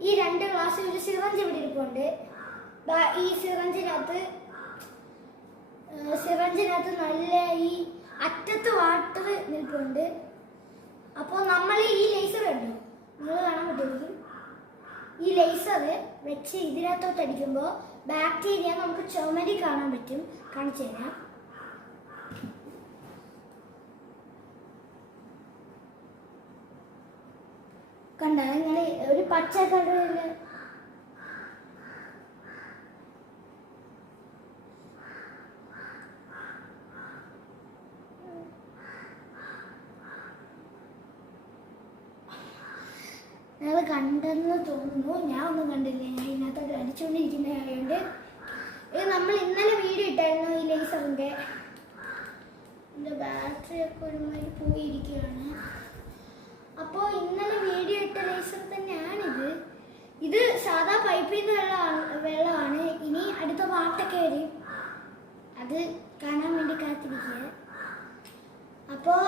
ഈ 2 ഗ്ലാസ് ഒരു സിറഞ്ച് ഇവിടെ ഇരിപ്പുണ്ട്. ഈ സിറഞ്ചിനകത്ത് നല്ല ഈ അറ്റത്ത് വാട്ടർ നിൽപ്പുണ്ട്. അപ്പോൾ നമ്മൾ ഈ ലേസർ കണ്ടു, നിങ്ങൾ കാണാൻ പറ്റുമായിരിക്കും. ഈ ലേസർ വെച്ച് ഇതിനകത്തോട്ട് അടിക്കുമ്പോൾ ബാക്ടീരിയ നമുക്ക് ചുമരി കാണാൻ പറ്റും. കാണിച്ചു തരാം. കണ്ട നിങ്ങൾ ഒരു പച്ച കളറില് നിങ്ങൾ കണ്ടെന്ന് തോന്നുന്നു. ഞാൻ ഒന്നും കണ്ടില്ല, ഞാൻ ഇതിനകത്തോട്ട് അടിച്ചുകൊണ്ടിരിക്കുന്നതായതുകൊണ്ട്. ഇത് നമ്മൾ ഇന്നലെ വീഡിയോ ഇട്ടായിരുന്നു ഈ ലേസറിൻ്റെ. എൻ്റെ ബാറ്ററിയൊക്കെ ഒരുമാതിരി പോയിരിക്കുകയാണ്. അപ്പോൾ ഇന്നലെ വീഡിയോ ഇട്ട ലേസർ തന്നെയാണിത്. ഇത് സാധാ പൈപ്പിൽ നിന്ന് വെള്ളമാണ്. ഇനി അടുത്ത പാട്ടൊക്കെ വരും, അത് കാണാൻ വേണ്ടി കാത്തിരിക്കുക. അപ്പോൾ